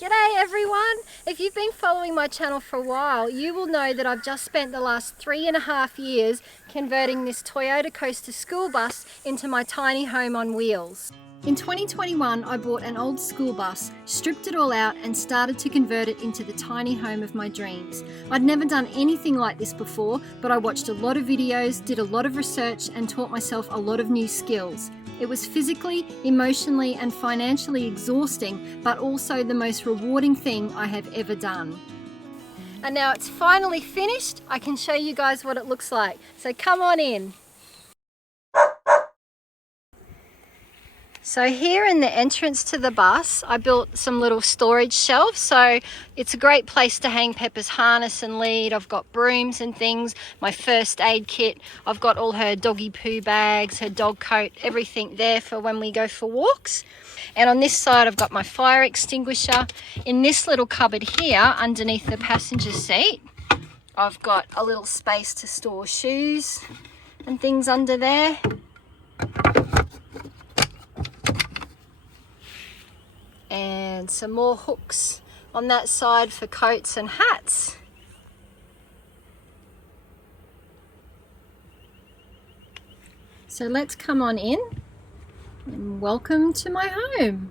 G'day everyone! If you've been following my channel for a while, you will know that I've just spent the last 3.5 years converting this Toyota Coaster school bus into my tiny home on wheels. In 2021, I bought an old school bus, stripped it all out and started to convert it into the tiny home of my dreams. I'd never done anything like this before, but I watched a lot of videos, did a lot of research and taught myself a lot of new skills. It was physically, emotionally and financially exhausting, but also the most rewarding thing I have ever done. And now it's finally finished. I can show you guys what it looks like. So come on in. So here in the entrance to the bus, I built some little storage shelves. So it's a great place to hang Pepper's harness and lead. I've got brooms and things, my first aid kit. I've got all her doggy poo bags, her dog coat, everything there for when we go for walks. And on this side, I've got my fire extinguisher. In this little cupboard here, underneath the passenger seat, I've got a little space to store shoes and things under there. And some more hooks on that side for coats and hats. So let's come on in and welcome to my home.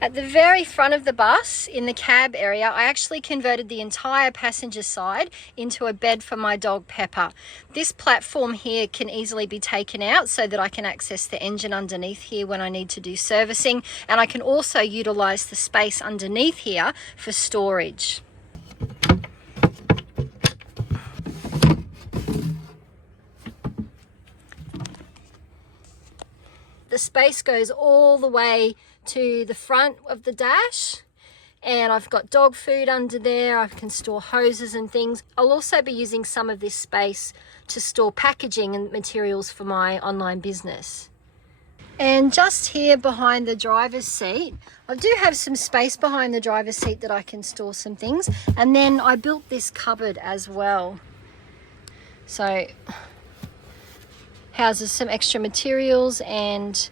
At the very front of the bus, in the cab area, I actually converted the entire passenger side into a bed for my dog Pepper. This platform here can easily be taken out so that I can access the engine underneath here when I need to do servicing, and I can also utilize the space underneath here for storage. The space goes all the way to the front of the dash, and I've got dog food under there. I can store hoses and things. I'll also be using some of this space to store packaging and materials for my online business. And just here behind the driver's seat, I do have some space behind the driver's seat that I can store some things. And then I built this cupboard as well. So houses some extra materials and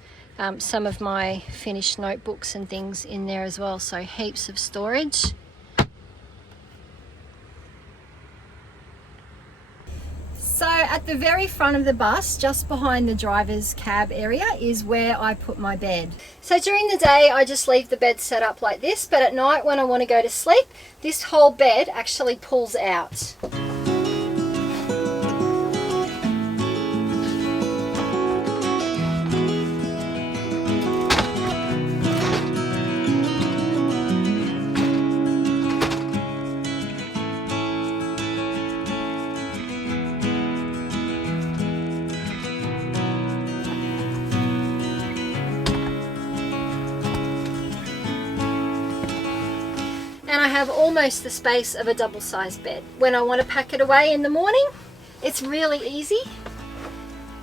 some of my finished notebooks and things in there as well, so heaps of storage. So at the very front of the bus, just behind the driver's cab area, is where I put my bed. So during the day I just leave the bed set up like this, but at night when I want to go to sleep, this whole bed actually pulls out. And I have almost the space of a double-sized bed. When I want to pack it away in the morning, it's really easy.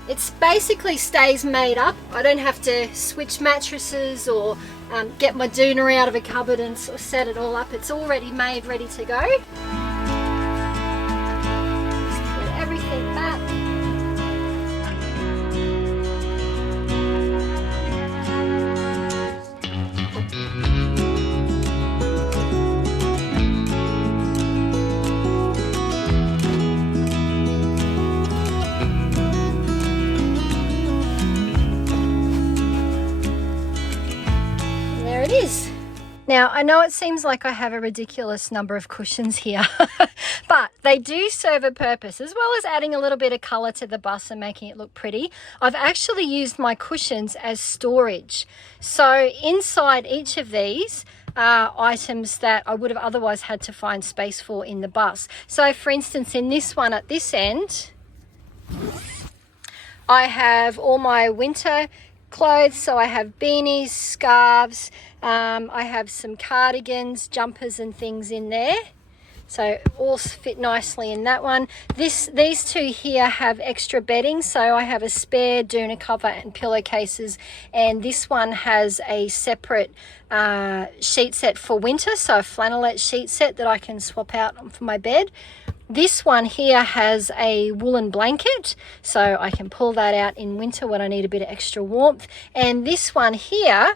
It basically stays made up. I don't have to switch mattresses or get my doona out of a cupboard and sort of set it all up. It's already made, ready to go. Just put everything back. It is. Now I know it seems like I have a ridiculous number of cushions here, but they do serve a purpose, as well as adding a little bit of colour to the bus and making it look pretty. I've actually used my cushions as storage. So inside each of these are items that I would have otherwise had to find space for in the bus. So for instance, in this one at this end, I have all my winter clothes. So I have beanies, scarves, I have some cardigans, jumpers and things in there. So all fit nicely in that one. These two here have extra bedding. So I have a spare doona cover and pillowcases, and this one has a separate sheet set for winter. So a flannelette sheet set that I can swap out for my bed. This one here has a woolen blanket, so I can pull that out in winter when I need a bit of extra warmth. And this one here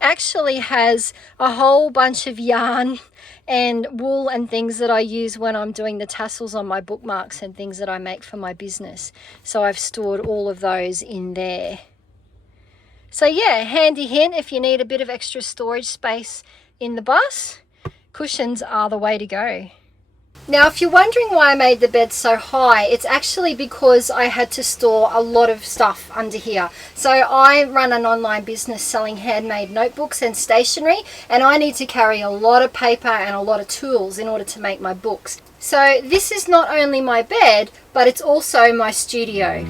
actually has a whole bunch of yarn and wool and things that I use when I'm doing the tassels on my bookmarks and things that I make for my business. So I've stored all of those in there. So yeah, handy hint if you need a bit of extra storage space in the bus, cushions are the way to go. Now, if you're wondering why I made the bed so high, it's actually because I had to store a lot of stuff under here. So I run an online business selling handmade notebooks and stationery, and I need to carry a lot of paper and a lot of tools in order to make my books. So this is not only my bed, but it's also my studio.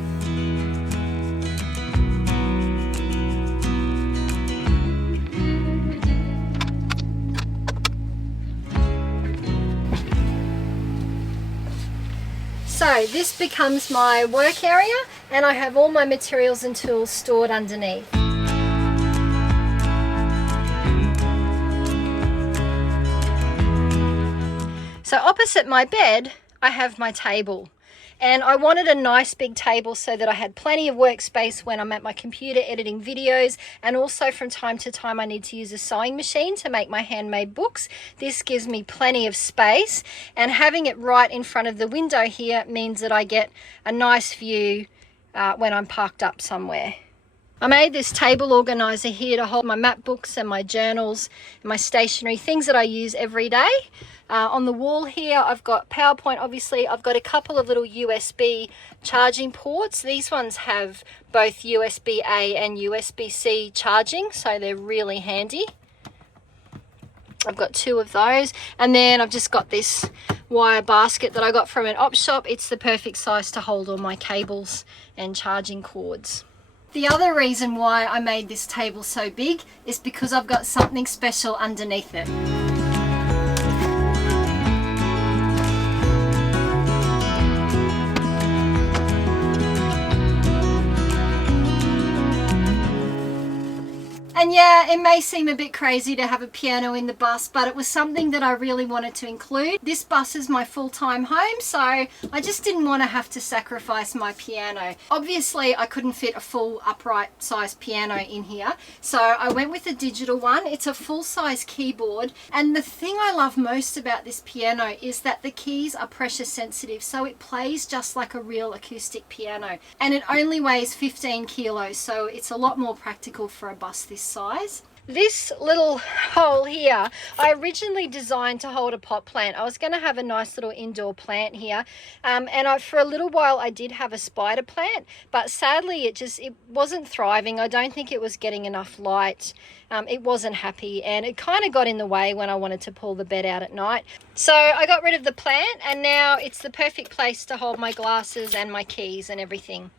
So this becomes my work area, and I have all my materials and tools stored underneath. So opposite my bed, I have my table. And I wanted a nice big table so that I had plenty of workspace when I'm at my computer editing videos, and also from time to time I need to use a sewing machine to make my handmade books. This gives me plenty of space, and having it right in front of the window here means that I get a nice view when I'm parked up somewhere. I made this table organizer here to hold my map books and my journals and my stationery, things that I use every day. On the wall here I've got PowerPoint, obviously. I've got a couple of little USB charging ports. These ones have both USB-A and USB-C charging, so they're really handy. I've got 2 of those, and then I've just got this wire basket that I got from an op shop. It's the perfect size to hold all my cables and charging cords. The other reason why I made this table so big is because I've got something special underneath it. And yeah, it may seem a bit crazy to have a piano in the bus, but it was something that I really wanted to include. This bus is my full-time home, so I just didn't want to have to sacrifice my piano. Obviously, I couldn't fit a full upright size piano in here, so I went with a digital one. It's a full-size keyboard, and the thing I love most about this piano is that the keys are pressure sensitive, so it plays just like a real acoustic piano. And it only weighs 15 kilos, so it's a lot more practical for a bus this size. This little hole here, I originally designed to hold a pot plant. I was going to have a nice little indoor plant here, and for a little while I did have a spider plant, but sadly it wasn't thriving. I don't think it was getting enough light. It wasn't happy, and it kind of got in the way when I wanted to pull the bed out at night. So I got rid of the plant, and now it's the perfect place to hold my glasses and my keys and everything.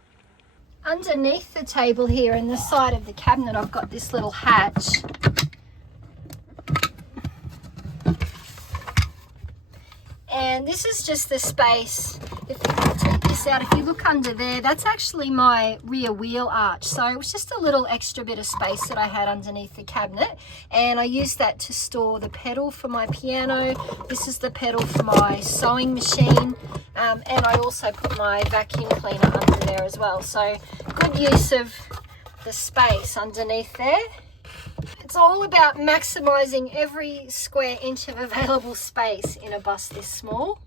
Underneath the table here in the side of the cabinet, I've got this little hatch. And this is just the space. If you take this out, if you look under there, that's actually my rear wheel arch. So it was just a little extra bit of space that I had underneath the cabinet. And I used that to store the pedal for my piano. This is the pedal for my sewing machine. And I also put my vacuum cleaner under there as well. So good use of the space underneath there. It's all about maximizing every square inch of available space in a bus this small.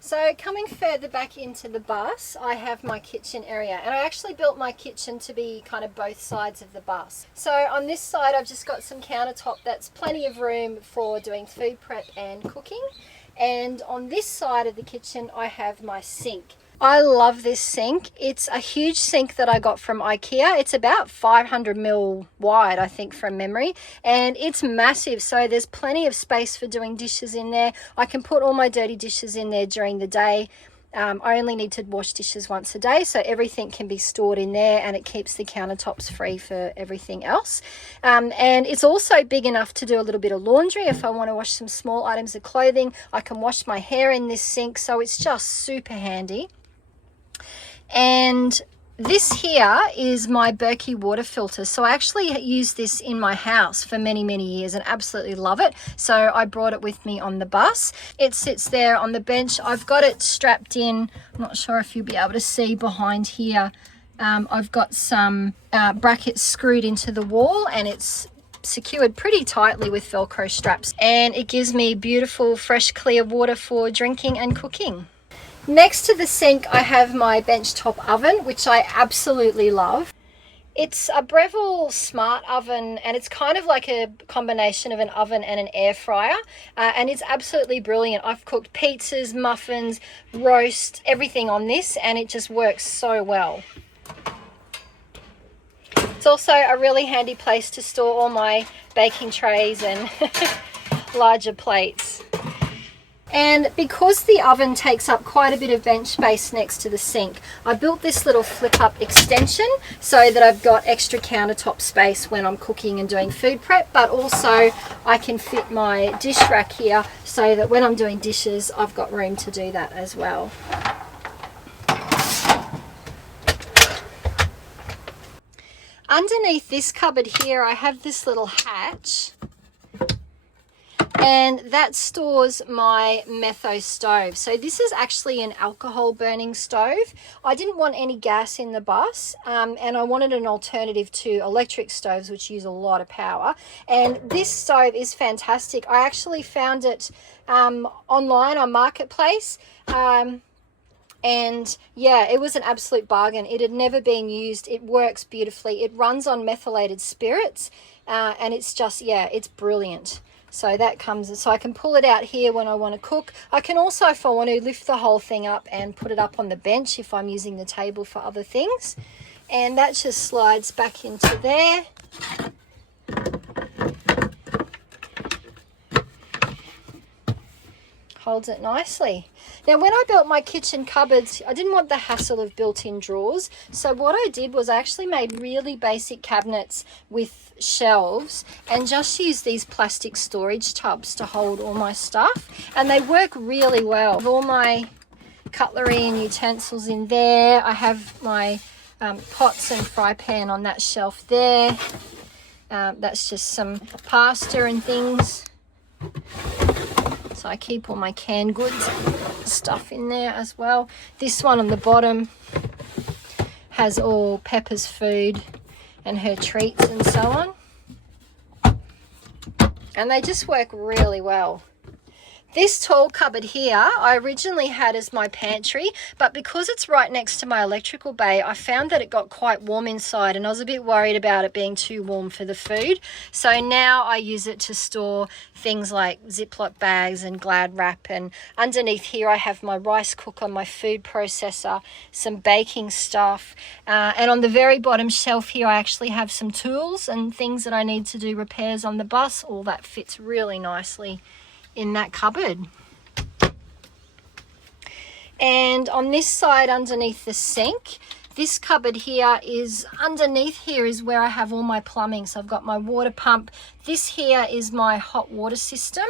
So coming further back into the bus, I have my kitchen area, and I actually built my kitchen to be kind of both sides of the bus. So on this side I've just got some countertop that's plenty of room for doing food prep and cooking, and on this side of the kitchen I have my sink. I love this sink. It's a huge sink that I got from IKEA. It's about 500 ml wide, I think, from memory, and it's massive, so there's plenty of space for doing dishes in there. I can put all my dirty dishes in there during the day. I only need to wash dishes once a day, so everything can be stored in there, and it keeps the countertops free for everything else. And it's also big enough to do a little bit of laundry. If I want to wash some small items of clothing, I can wash my hair in this sink, so it's just super handy. And This here is my Berkey water filter. So I actually use this in my house for many, many years and absolutely love it. So I brought it with me on the bus. It sits there on the bench. I've got it strapped in. I'm not sure if you'll be able to see behind here. I've got some brackets screwed into the wall, and it's secured pretty tightly with Velcro straps. And it gives me beautiful, fresh, clear water for drinking and cooking. Next to the sink, I have my benchtop oven, which I absolutely love. It's a Breville smart oven, and it's kind of like a combination of an oven and an air fryer, and it's absolutely brilliant. I've cooked pizzas, muffins, roast, everything on this, and it just works so well. It's also a really handy place to store all my baking trays and larger plates. And because the oven takes up quite a bit of bench space next to the sink, I built this little flip-up extension so that I've got extra countertop space when I'm cooking and doing food prep, but also I can fit my dish rack here so that when I'm doing dishes, I've got room to do that as well. Underneath this cupboard here, I have this little hatch, and that stores my Metho stove. So this is actually an alcohol burning stove. I didn't want any gas in the bus, and I wanted an alternative to electric stoves, which use a lot of power. And this stove is fantastic. I actually found it online on Marketplace. And yeah, it was an absolute bargain. It had never been used. It works beautifully. It runs on methylated spirits, and it's just, yeah, it's brilliant. So that comes, so I can pull it out here when I want to cook. I can also, if I want to, lift the whole thing up and put it up on the bench if I'm using the table for other things. And that just slides back into there. Holds it nicely. Now, when I built my kitchen cupboards, I didn't want the hassle of built-in drawers. So what I did was I actually made really basic cabinets with shelves and just used these plastic storage tubs to hold all my stuff. And they work really well. All my cutlery and utensils in there. I have my pots and fry pan on that shelf there. That's just some pasta and things. So I keep all my canned goods stuff in there as well. This one on the bottom has all Pepper's food and her treats and so on. And they just work really well. This tall cupboard here, I originally had as my pantry, but because it's right next to my electrical bay, I found that it got quite warm inside and I was a bit worried about it being too warm for the food. So now I use it to store things like Ziploc bags and Glad wrap, and underneath here I have my rice cooker, my food processor, some baking stuff, and on the very bottom shelf here I actually have some tools and things that I need to do repairs on the bus. All that fits really nicely in that cupboard. And on this side underneath the sink, this cupboard here is underneath here is where I have all my plumbing. So I've got my water pump. This here is my hot water system,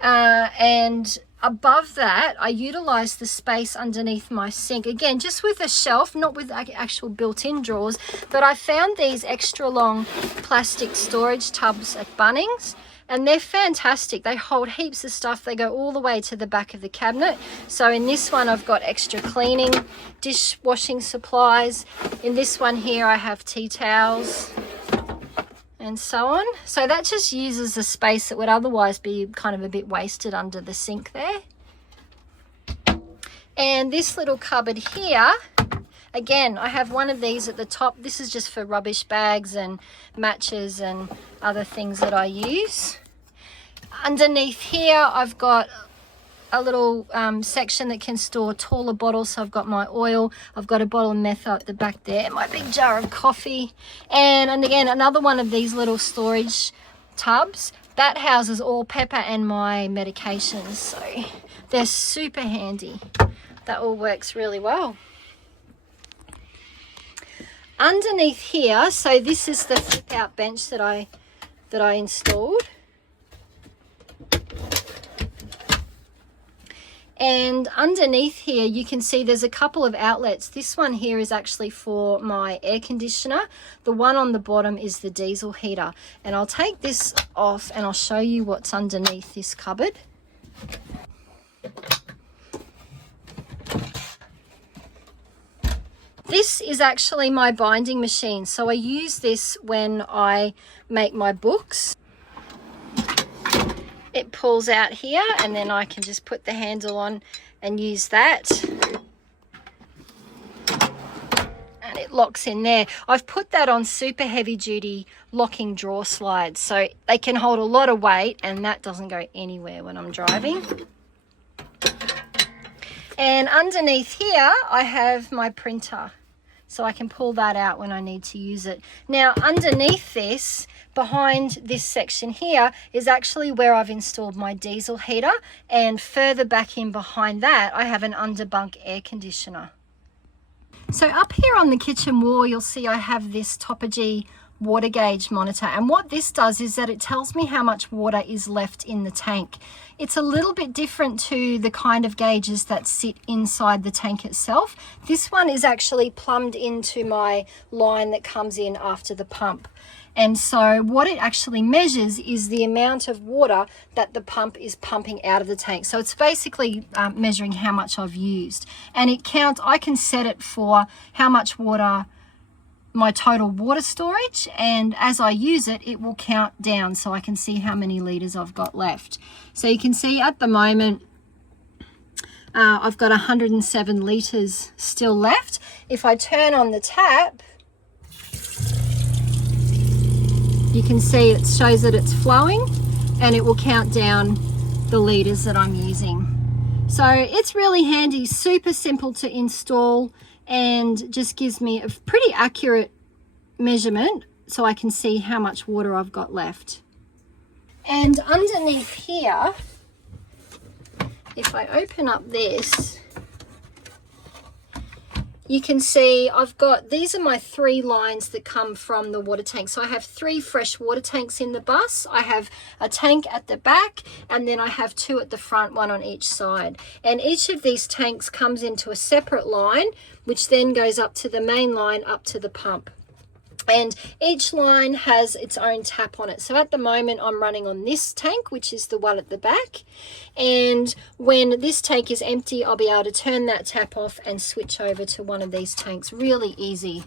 and above that I utilize the space underneath my sink, again just with a shelf, not with actual built-in drawers, but I found these extra long plastic storage tubs at Bunnings. And they're fantastic. They hold heaps of stuff. They go all the way to the back of the cabinet. So in this one, I've got extra cleaning, dishwashing supplies. In this one here, I have tea towels and so on. So that just uses the space that would otherwise be kind of a bit wasted under the sink there. And this little cupboard here, again, I have one of these at the top. This is just for rubbish bags and matches and other things that I use. Underneath here, I've got a little section that can store taller bottles. So I've got my oil, I've got a bottle of Metho at the back there, my big jar of coffee, and again, another one of these little storage tubs. That houses all Pepper and my medications. So they're super handy. That all works really well. Underneath here, so this is the flip out bench that I installed. And underneath here you can see there's a couple of outlets. This one here is actually for my air conditioner. The one on the bottom is the diesel heater. And I'll take this off and I'll show you what's underneath this cupboard. This is actually my binding machine. So I use this when I make my books. It pulls out here and then I can just put the handle on and use that. And it locks in there. I've put that on super heavy duty locking drawer slides so they can hold a lot of weight and that doesn't go anywhere when I'm driving. And underneath here I have my printer, so I can pull that out when I need to use it. Now underneath this, behind this section here, is actually where I've installed my diesel heater, and further back in behind that I have an underbunk air conditioner. So up here on the kitchen wall you'll see I have this Topogy water gauge monitor, and what this does is that it tells me how much water is left in the tank. It's a little bit different to the kind of gauges that sit inside the tank itself. This one is actually plumbed into my line that comes in after the pump. And so what it actually measures is the amount of water that the pump is pumping out of the tank. So it's basically measuring how much I've used. And it counts, I can set it for how much water, my total water storage, and as I use it, it will count down so I can see how many litres I've got left. So you can see at the moment, I've got 107 litres still left. If I turn on the tap, you can see it shows that it's flowing and it will count down the litres that I'm using. So it's really handy, super simple to install, and just gives me a pretty accurate measurement so I can see how much water I've got left. And underneath here, if I open up this, you can see I've got, these are my 3 lines that come from the water tank. So I have 3 fresh water tanks in the bus. I have a tank at the back, and then I have 2 at the front, 1 on each side. And each of these tanks comes into a separate line, which then goes up to the main line, up to the pump. And each line has its own tap on it. So at the moment I'm running on this tank, which is the one at the back. And when this tank is empty, I'll be able to turn that tap off and switch over to one of these tanks. Really easy.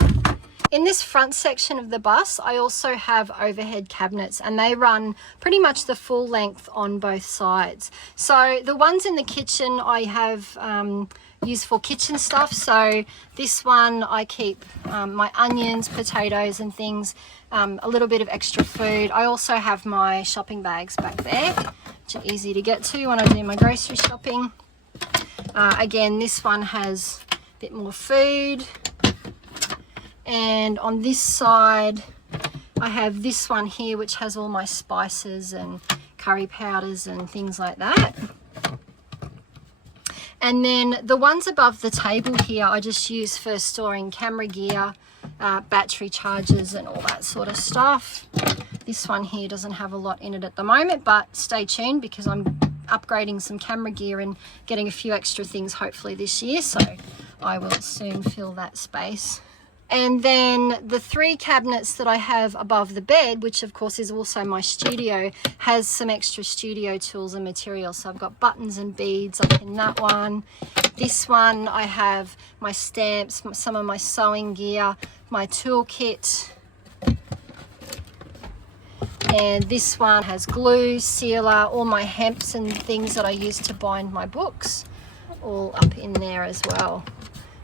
In this front section of the bus, I also have overhead cabinets, and they run pretty much the full length on both sides. So the ones in the kitchen I have used for kitchen stuff. So this one I keep my onions, potatoes and things, a little bit of extra food. I also have my shopping bags back there, which are easy to get to when I do my grocery shopping. Again, this one has a bit more food. And on this side, I have this one here, which has all my spices and curry powders and things like that. And then the ones above the table here, I just use for storing camera gear, battery chargers and all that sort of stuff. This one here doesn't have a lot in it at the moment, but stay tuned because I'm upgrading some camera gear and getting a few extra things hopefully this year. So I will soon fill that space. And then the 3 cabinets that I have above the bed, which of course is also my studio, has some extra studio tools and materials. So I've got buttons and beads up in that one. This one I have my stamps, some of my sewing gear, my toolkit. And this one has glue, sealer, all my hemps and things that I use to bind my books, all up in there as well.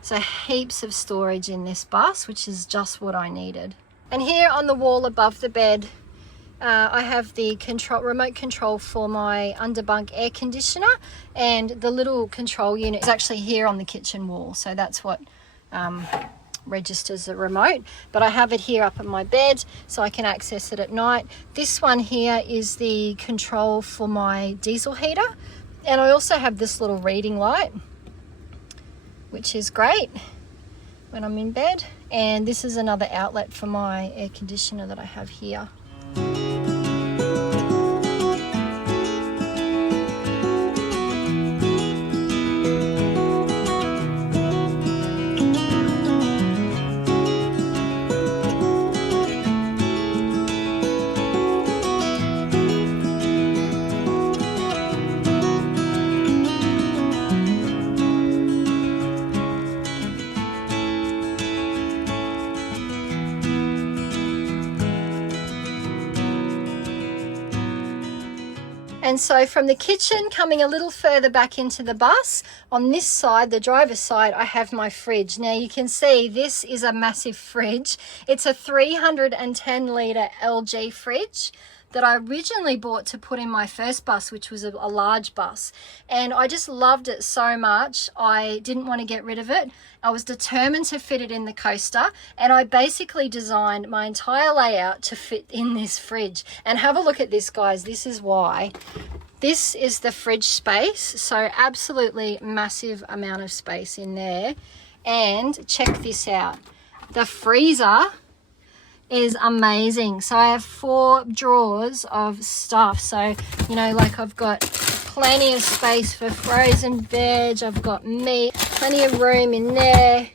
So heaps of storage in this bus, which is just what I needed. And here on the wall above the bed, I have the remote control for my underbunk air conditioner, and the little control unit is actually here on the kitchen wall. So that's what registers the remote. But I have it here up in my bed so I can access it at night. This one here is the control for my diesel heater. And I also have this little reading light, which is great when I'm in bed. And this is another outlet for my air conditioner that I have here. And so from the kitchen, coming a little further back into the bus, on this side, the driver's side, I have my fridge. Now you can see this is a massive fridge. It's a 310 litre LG fridge that I originally bought to put in my first bus, which was a large bus. And I just loved it so much, I didn't want to get rid of it. I was determined to fit it in the coaster, and I basically designed my entire layout to fit in this fridge. And have a look at this, guys. This is why. This is the fridge space, so absolutely massive amount of space in there. And check this out. The freezer is amazing. So I have 4 drawers of stuff. So, you know, like I've got plenty of space for frozen veg. I've got meat, plenty of room in there.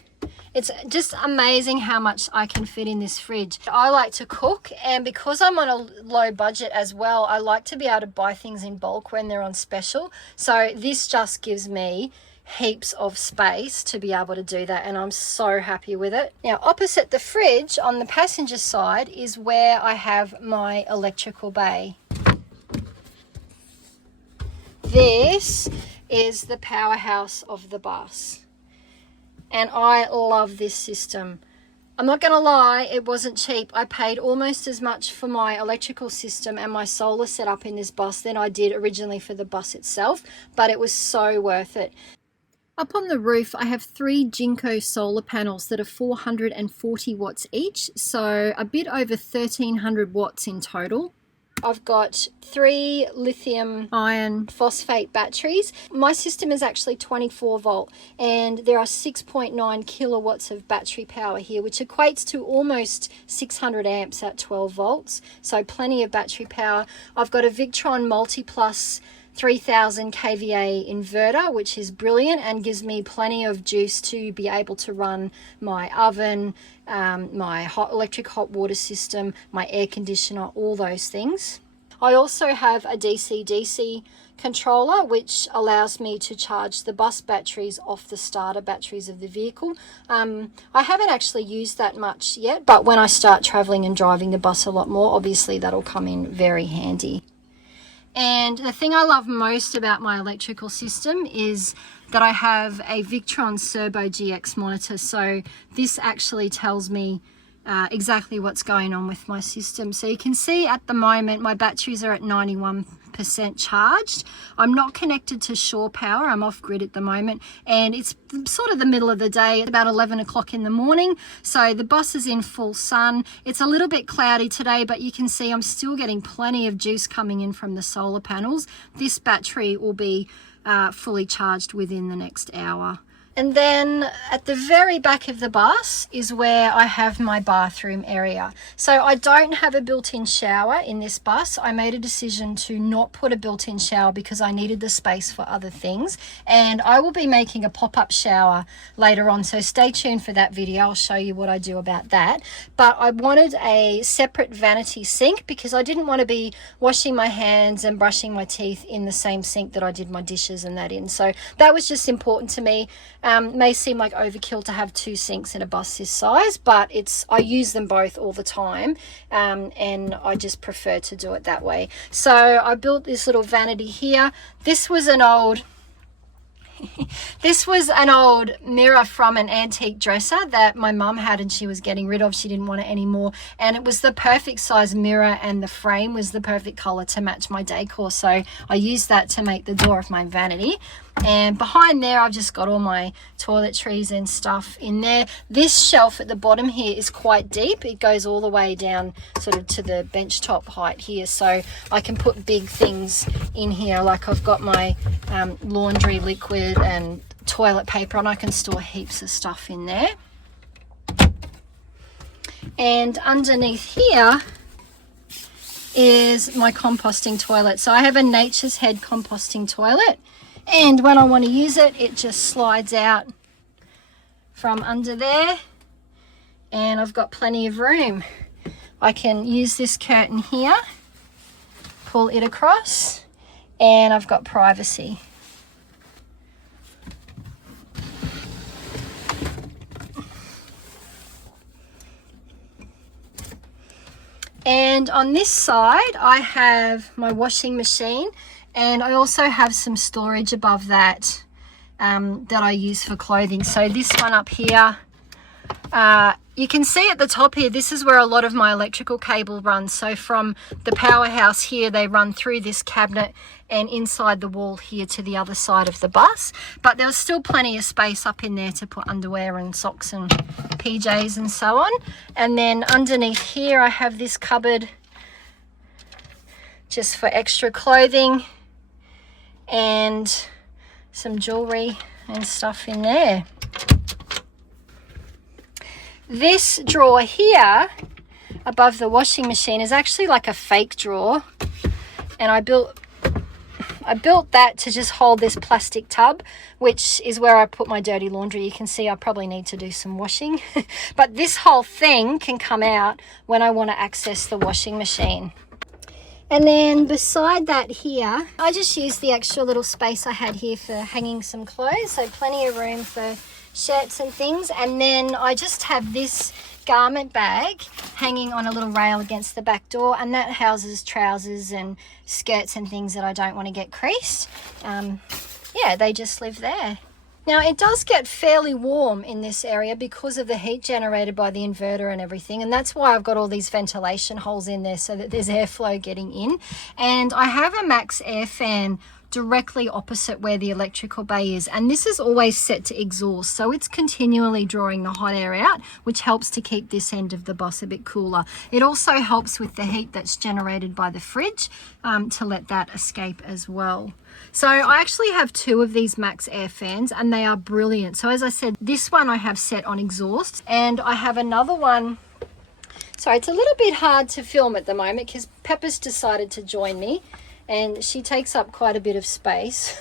It's just amazing how much I can fit in this fridge. I like to cook, and because I'm on a low budget as well, I like to be able to buy things in bulk when they're on special. So this just gives me heaps of space to be able to do that, and I'm so happy with it. Now opposite the fridge on the passenger side is where I have my electrical bay. This is the powerhouse of the bus, and I love this system. I'm not gonna lie, it wasn't cheap. I paid almost as much for my electrical system and my solar setup in this bus than I did originally for the bus itself, but it was so worth it. Up on the roof, I have 3 Jinko solar panels that are 440 watts each, so a bit over 1300 watts in total. I've got 3 lithium iron phosphate batteries. My system is actually 24 volt, and there are 6.9 kilowatts of battery power here, which equates to almost 600 amps at 12 volts, so plenty of battery power. I've got a Victron MultiPlus 3000 kVA inverter, which is brilliant and gives me plenty of juice to be able to run my oven, my electric hot water system, my air conditioner, all those things. I also have a DC-DC controller, which allows me to charge the bus batteries off the starter batteries of the vehicle. I haven't actually used that much yet, but when I start traveling and driving the bus a lot more, obviously that'll come in very handy. And the thing I love most about my electrical system is that I have a Victron Serbo GX monitor. So this actually tells me exactly what's going on with my system. So you can see at the moment my batteries are at 91% charged. I'm not connected to shore power. I'm off grid at the moment, and it's sort of the middle of the day, about 11 o'clock in the morning. So the bus is in full sun. It's a little bit cloudy today, but you can see I'm still getting plenty of juice coming in from the solar panels. This battery will be fully charged within the next hour. And then at the very back of the bus is where I have my bathroom area. So I don't have a built-in shower in this bus. I made a decision to not put a built-in shower because I needed the space for other things. And I will be making a pop-up shower later on, so stay tuned for that video. I'll show you what I do about that. But I wanted a separate vanity sink because I didn't want to be washing my hands and brushing my teeth in the same sink that I did my dishes and that in. So that was just important to me. May seem like overkill to have 2 sinks in a bus this size, but I use them both all the time, and I just prefer to do it that way. So I built this little vanity here. This was an old mirror from an antique dresser that my mum had and she was getting rid of. She didn't want it anymore, and it was the perfect size mirror, and the frame was the perfect color to match my decor, so I used that to make the door of my vanity. And behind there I've just got all my toiletries and stuff in there. This shelf at the bottom here is quite deep. It goes all the way down sort of to the bench top height here, so I can put big things in here, like I've got my laundry liquid and toilet paper, and I can store heaps of stuff in there. And underneath here is my composting toilet. So I have a Nature's Head composting toilet, and when I want to use it, it just slides out from under there, and I've got plenty of room. I can use this curtain here, pull it across, and I've got privacy. And on this side I have my washing machine, And I also have some storage above that that I use for clothing. So this one up here, you can see at the top here, this is where a lot of my electrical cable runs. So from the powerhouse here, they run through this cabinet and inside the wall here to the other side of the bus. But there's still plenty of space up in there to put underwear and socks and PJs and so on. And then underneath here, I have this cupboard just for extra clothing and some jewelry and stuff in there. This drawer here above the washing machine is actually like a fake drawer, and I built that to just hold this plastic tub, which is where I put my dirty laundry. You can see I probably need to do some washing but this whole thing can come out when I want to access the washing machine. And then beside that here, I just used the extra little space I had here for hanging some clothes, so plenty of room for shirts and things. And then I just have this garment bag hanging on a little rail against the back door, and that houses trousers and skirts and things that I don't want to get creased. Yeah, they just live there. Now it does get fairly warm in this area because of the heat generated by the inverter and everything, and that's why I've got all these ventilation holes in there so that there's airflow getting in. And I have a max air fan directly opposite where the electrical bay is, and this is always set to exhaust, so it's continually drawing the hot air out, which helps to keep this end of the bus a bit cooler. It also helps with the heat that's generated by the fridge to let that escape as well. So I actually have two of these max air fans, and they are brilliant. So as I said, this one I have set on exhaust, and I have another one. Sorry, it's a little bit hard to film at the moment because Pepper's decided to join me and she takes up quite a bit of space.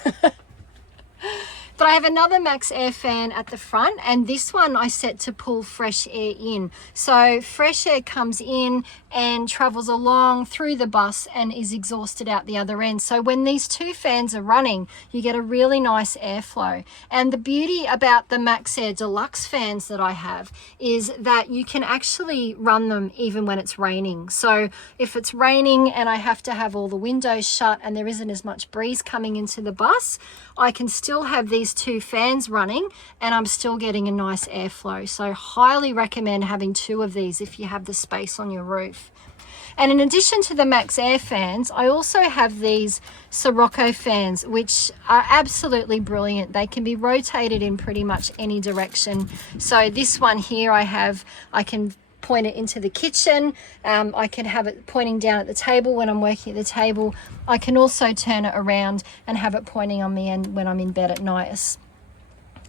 But I have another max air fan at the front, and this one I set to pull fresh air in. So fresh air comes in and travels along through the bus and is exhausted out the other end. So when these two fans are running, you get a really nice airflow. And the beauty about the Max Air Deluxe fans that I have is that you can actually run them even when it's raining. So if it's raining and I have to have all the windows shut and there isn't as much breeze coming into the bus, I can still have these two fans running and I'm still getting a nice airflow. So highly recommend having two of these if you have the space on your roof. And in addition to the Max Air fans, I also have these Sirocco fans, which are absolutely brilliant. They can be rotated in pretty much any direction. So this one here I can point it into the kitchen. I can have it pointing down at the table when I'm working at the table. I can also turn it around and have it pointing on me and when I'm in bed at night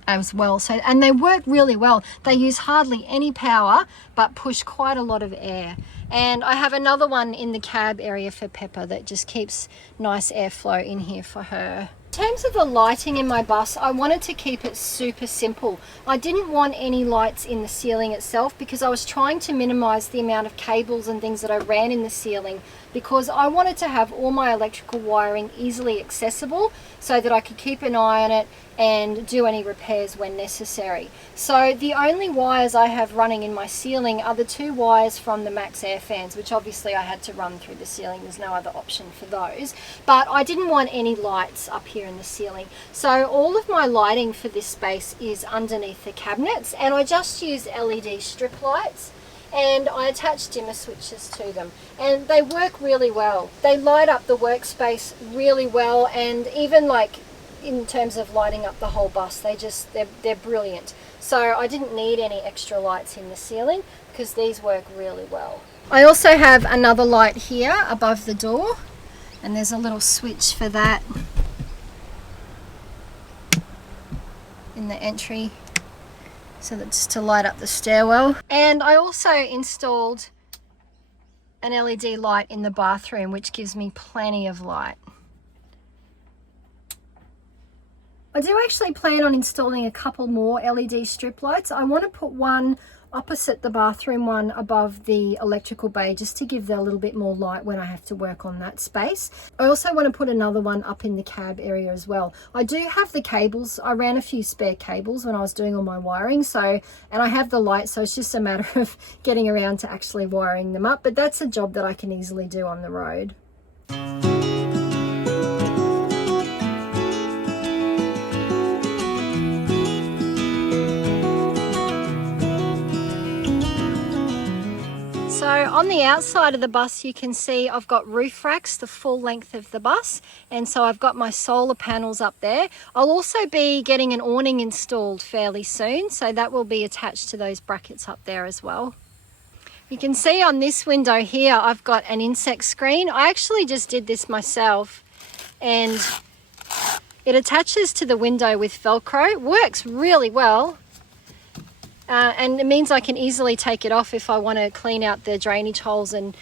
as well. So, and they work really well. They use hardly any power but push quite a lot of air. And I have another one in the cab area for Pepper that just keeps nice airflow in here for her. In terms of the lighting in my bus, I wanted to keep it super simple. I didn't want any lights in the ceiling itself because I was trying to minimize the amount of cables and things that I ran in the ceiling, because I wanted to have all my electrical wiring easily accessible so that I could keep an eye on it and do any repairs when necessary. So the only wires I have running in my ceiling are the two wires from the Max Air fans, which obviously I had to run through the ceiling. There's no other option for those. But I didn't want any lights up here in the ceiling. So all of my lighting for this space is underneath the cabinets, and I just use LED strip lights, and I attach dimmer switches to them, and they work really well. They light up the workspace really well, and even like in terms of lighting up the whole bus, they're brilliant. So I didn't need any extra lights in the ceiling because these work really well. I also have another light here above the door, and there's a little switch for that in the entry, so that's to light up the stairwell. And I also installed an LED light in the bathroom, which gives me plenty of light. I do actually plan on installing a couple more LED strip lights. I want to put one opposite the bathroom one above the electrical bay, just to give that a little bit more light when I have to work on that space. I also want to put another one up in the cab area as well. I do have the cables. I ran a few spare cables when I was doing all my wiring, and I have the light, so it's just a matter of getting around to actually wiring them up, but that's a job that I can easily do on the road. on the outside of the bus, you can see I've got roof racks the full length of the bus, and so I've got my solar panels up there. I'll also be getting an awning installed fairly soon, so that will be attached to those brackets up there as well. You can see on this window here, I've got an insect screen. I actually just did this myself, and it attaches to the window with Velcro. It works really well. And it means I can easily take it off if I want to clean out the drainage holes and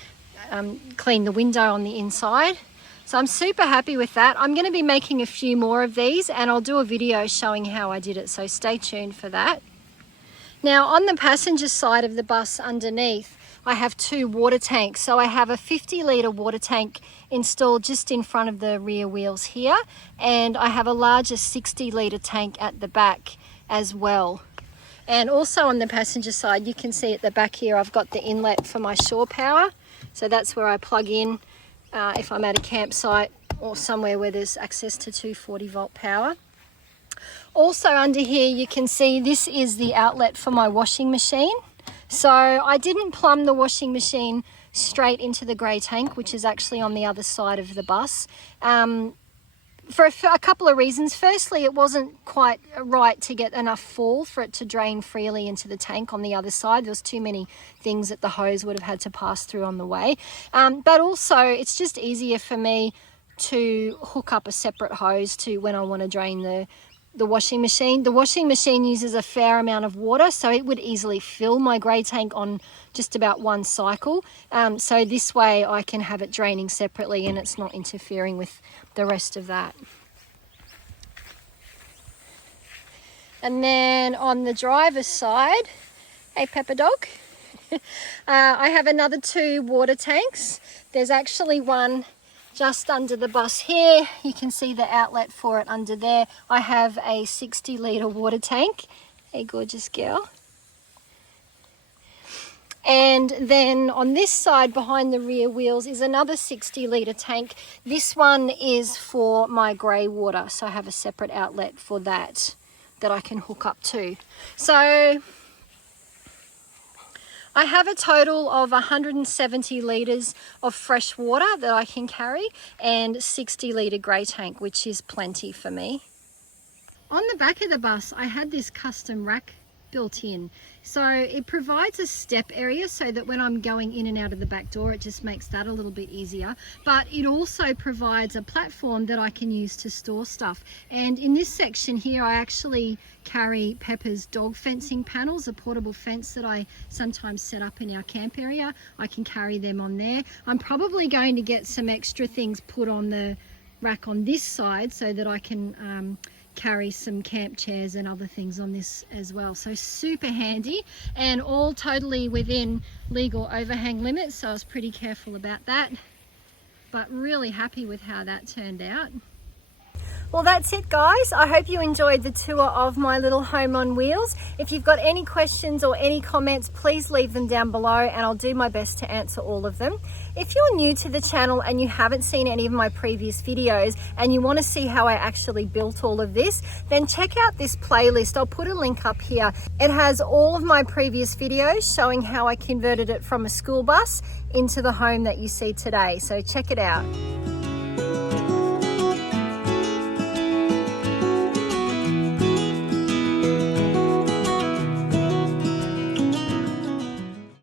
clean the window on the inside. So I'm super happy with that. I'm going to be making a few more of these, and I'll do a video showing how I did it, so stay tuned for that. Now on the passenger side of the bus underneath, I have 2 water tanks. So I have a 50-litre water tank installed just in front of the rear wheels here, and I have a larger 60-litre tank at the back as well. And also on the passenger side, you can see at the back here, I've got the inlet for my shore power. So that's where I plug in if I'm at a campsite or somewhere where there's access to 240-volt power. Also under here, you can see this is the outlet for my washing machine. So I didn't plumb the washing machine straight into the grey tank, which is actually on the other side of the bus. For a couple of reasons. Firstly, it wasn't quite right to get enough fall for it to drain freely into the tank on the other side. There was too many things that the hose would have had to pass through on the way. But also, it's just easier for me to hook up a separate hose to when I want to drain the washing machine. The washing machine uses a fair amount of water, so it would easily fill my grey tank on just about one cycle. So this way I can have it draining separately and it's not interfering with the rest of that. And then on the driver's side, hey Pepper Dog, I have another 2 water tanks. There's actually one just under the bus here. You can see the outlet for it under there. I have a 60-litre water tank. Hey gorgeous girl. And then on this side behind the rear wheels is another 60-litre tank. This one is for my grey water, so I have a separate outlet for that I can hook up to. So I have a total of 170 litres of fresh water that I can carry, and 60-litre grey tank, which is plenty for me. On the back of the bus, I had this custom rack built in. So it provides a step area so that when I'm going in and out of the back door, it just makes that a little bit easier. But it also provides a platform that I can use to store stuff. And in this section here, I actually carry Pepper's dog fencing panels, a portable fence that I sometimes set up in our camp area. I can carry them on there. I'm probably going to get some extra things put on the rack on this side so that I can carry some camp chairs and other things on this as well. So super handy, and all totally within legal overhang limits, so I was pretty careful about that, but really happy with how that turned out. Well, that's it guys. I hope you enjoyed the tour of my little home on wheels. If you've got any questions or any comments, please leave them down below and I'll do my best to answer all of them. If you're new to the channel and you haven't seen any of my previous videos and you want to see how I actually built all of this, then check out this playlist. I'll put a link up here. It has all of my previous videos showing how I converted it from a school bus into the home that you see today. So check it out.